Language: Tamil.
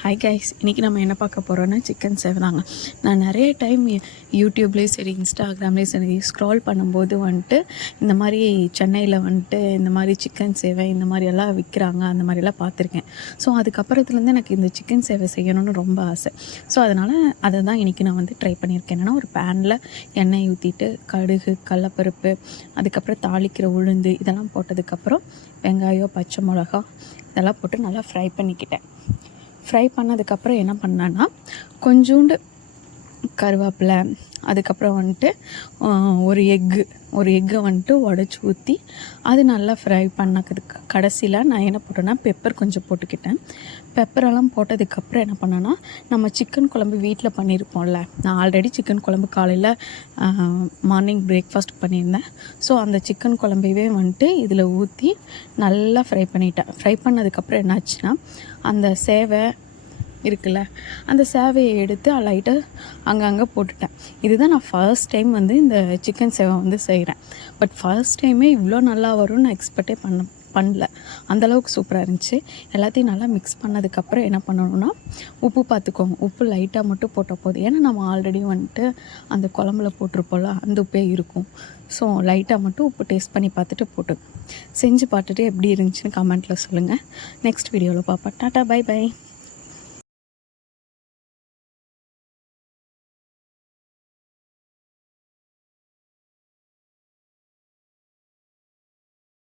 ஹாய் கைஸ், இன்றைக்கி நம்ம என்ன பார்க்க போகிறோன்னா சிக்கன் சேவை தாங்க. நான் நிறைய டைம் யூடியூப்லேயும் சரி இன்ஸ்டாகிராம்லேயும் சரி ஸ்க்ரால் பண்ணும்போது வந்துட்டு இந்த மாதிரி சென்னையில் வந்துட்டு இந்த மாதிரி சிக்கன் சேவை இந்த மாதிரியெல்லாம் விற்கிறாங்க, அந்த மாதிரியெல்லாம் பார்த்துருக்கேன். ஸோ அதுக்கப்புறத்துலேருந்து எனக்கு இந்த சிக்கன் சேவை செய்யணும்னு ரொம்ப ஆசை. ஸோ அதனால் அதை தான் இன்றைக்கி நான் வந்து ட்ரை பண்ணியிருக்கேன். என்னென்னா ஒரு பேனில் எண்ணெய் ஊற்றிட்டு கடுகு, கடலப்பருப்பு, அதுக்கப்புறம் தாளிக்கிற உளுந்து இதெல்லாம் போட்டதுக்கப்புறம் வெங்காயம், பச்சை மிளகா இதெல்லாம் போட்டு நல்லா ஃப்ரை பண்ணிக்கிட்டேன். ஃப்ரை பண்ணதுக்கப்புறம் என்ன பண்ணேன்னா கொஞ்சோண்டு கருவேப்பிலை, அதுக்கப்புறம் வந்துட்டு ஒரு எக்கை வந்துட்டு உடச்சி ஊற்றி அது நல்லா ஃப்ரை பண்ணதுக்கு கடைசியில் நான் என்ன போட்டேன்னா பெப்பர் கொஞ்சம் போட்டுக்கிட்டேன். பெப்பரெல்லாம் போட்டதுக்கப்புறம் என்ன பண்ணேன்னா நம்ம சிக்கன் குழம்பு வீட்டில் பண்ணியிருப்போம்ல, நான் ஆல்ரெடி சிக்கன் குழம்பு காலையில் மார்னிங் பிரேக்ஃபாஸ்ட் பண்ணியிருந்தேன். ஸோ அந்த சிக்கன் குழம்பையே வந்துட்டு இதில் ஊற்றி நல்லா ஃப்ரை பண்ணிட்டேன். ஃப்ரை பண்ணதுக்கப்புறம் என்னாச்சுன்னா அந்த சேவை இருக்குல்ல, அந்த சேவையை எடுத்து லைட்டாக அங்கங்கே போட்டுட்டேன். இதுதான் நான் ஃபர்ஸ்ட் டைம் வந்து இந்த சிக்கன் சேவை வந்து செய்கிறேன். பட் ஃபர்ஸ்ட் டைமே இவ்வளோ நல்லா வரும்னு நான் எக்ஸ்பெக்டே பண்ணல. அந்தளவுக்கு சூப்பராக இருந்துச்சு. எல்லாத்தையும் நல்லா மிக்ஸ் பண்ணதுக்கப்புறம் என்ன பண்ணணுன்னா உப்பு பார்த்துக்கோங்க. உப்பு லைட்டாக மட்டும் போட்டால் போதும். ஏன்னா நம்ம ஆல்ரெடி வந்துட்டு அந்த குழம்புல போட்டிருப்போம்ல, அந்த உப்பே இருக்கும். ஸோ லைட்டாக மட்டும் உப்பு டேஸ்ட் பண்ணி பார்த்துட்டு போட்டு செஞ்சு பார்த்துட்டு எப்படி இருந்துச்சுன்னு கமெண்ட்டில் சொல்லுங்கள். நெக்ஸ்ட் வீடியோவில் பார்ப்பேன். Tata, bye by.